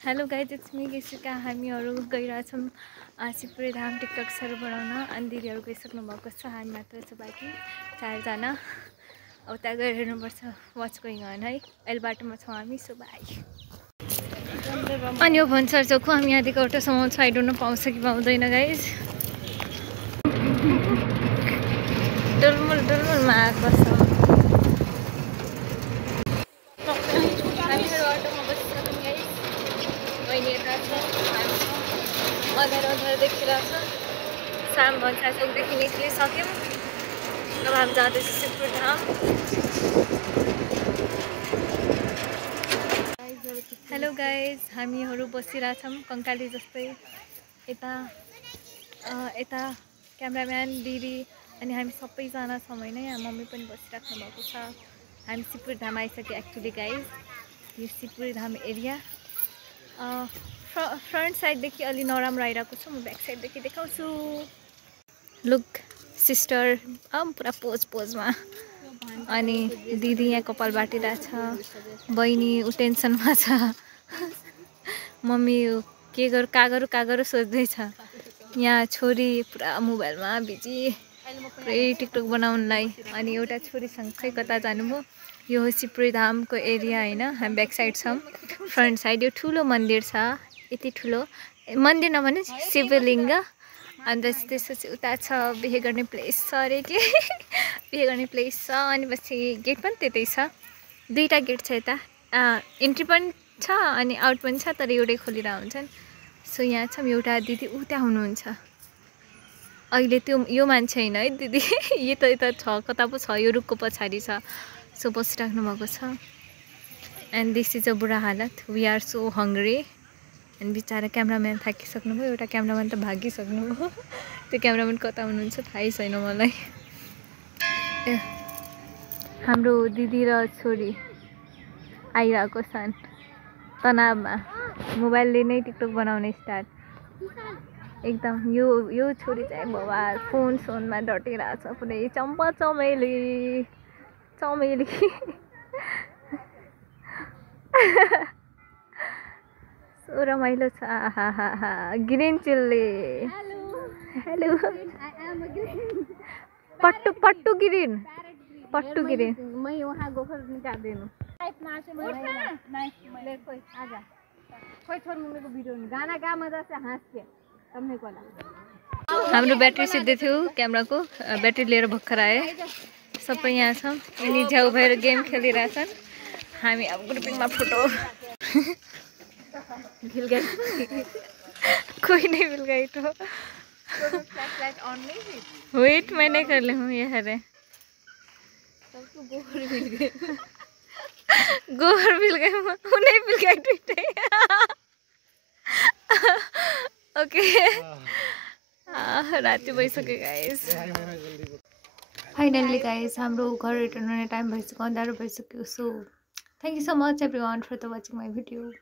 Hello guys, it's me Jessica. हामीहरू गइरहेछौँ सिपुरी धाम टिकटक्सहरू बनाउन। अनि दिदीहरू गइसक्नु भएको छ, हामी मात्र छ बाँकी 4 जना। अब त्यहाँ गएर हेर्नुपर्छ वाच गोइङ अन है। अहिले बाटोमा छौँ हामी, सो बाई। अनि यो भन्सार चौकको हामी यहाँदेखि एउटासम्म छ, आई डोन्ट नो पाउँछ कि पाउँदैन गाइज। डुलमुलमा आएको छ। हामीहरू अटोमा बसिसक्यौँ गाइज। अँध्यारो देखिरहेछ। साम भन्सार चौकदेखि निस्किसक्यौँ। अब हामी जाँदैछौँ सिपुर धाम। हेलो गाइज, हामीहरू बसिरहेछौँ कङ्काली जस्तै। यता क्यामराम्यान दिदी अनि हामी सबैजना छौँ होइन। यहाँ मम्मी पनि बसिराख्नु भएको छ। हामी सिपुर धाम आइसक्यो एक्चुली गाइज। यो सिपुर धाम एरिया फ्रन्ट साइडदेखि अलि नराम्रो आइरहेको छ। म ब्याक साइडदेखि देखाउँछु। लुक सिस्टर पुरा पोजमा। अनि दिदी यहाँ कपाल बाटिरहेछ। बहिनी ऊ टेन्सनमा छ। मम्मी के गरौँ सोच्दैछ। यहाँ छोरी पुरा मोबाइलमा बिजी, पुरै टिकटक बनाउनलाई। अनि एउटा छोरीसँग खै कता जानुभयो। यो हो सिपुरी धामको एरिया होइन। हामी ब्याक साइड छौँ। फ्रन्ट साइड यो ठुलो मन्दिर छ। यति ठुलो मन्दिर नभने शिवलिङ्ग। अन्त त्यसपछि उता छ बिहे गर्ने प्लेस छ अरे के। बिहे गर्ने प्लेस छ। अनि पछि गेट पनि त्यतै छ। 2टा गेट छ यता। इन्ट्री पनि छ अनि आउट पनि छ, तर एउटै खोलिरहेको हुन्छन्। सो यहाँ छौँ। एउटा दिदी ऊ त्यहाँ हुनुहुन्छ अहिले। त्यो यो मान्छे होइन है दिदी। यता छ, कता पो छ, यो रुखको पछाडि छ। सो बसिराख्नु भएको छ। एन्ड दिस इज अ बुढा हालत। We are so hungry. अनि बिचरा क्यामराम्यान थाकिसक्नुभयो। एउटा क्यामराम्यान त भागिसक्नुभयो। त्यो क्यामराम्यान कता हुनुहुन्छ थाहै छैन मलाई। हाम्रो दिदी र छोरी आइरहेको छन् तनावमा। मोबाइलले नै टिकटक बनाउने स्टार्ट। एकदम यो छोरी चाहिँ बवाल फोनमा डटिरहेछ पुरै। चम्पा चमेली सो रमाइलो छ। Green chilli. हेलो पट्टु ग्रिन। मैं वहाँ गोखर निकाल देनु। गाना गा मजा से हाँस के तम्ने कोला। हाम्रो ब्याट्री सिद्धै थियो क्यामेराको। ब्याट्री लिएर भर्खर आए। सबै यहाँ छौँ। अनि झ्याउ भएर गेम खेलिरहेछन्। हामी अब ग्रुपिङमा फोटो। कोई नहीं मिल गई तो वेट मैंने कर ली हूँ। ये है गोबर मिल गए, उन्हें मिल गए ट्विटे। ओके राति भइसक्यो गाइस। फाइनली गाइस हाम्रो घर रिटर्न हुने टाइम भइसक्यो, अँध्यारो भइसक्यो। So thank you so much everyone for the watching my video.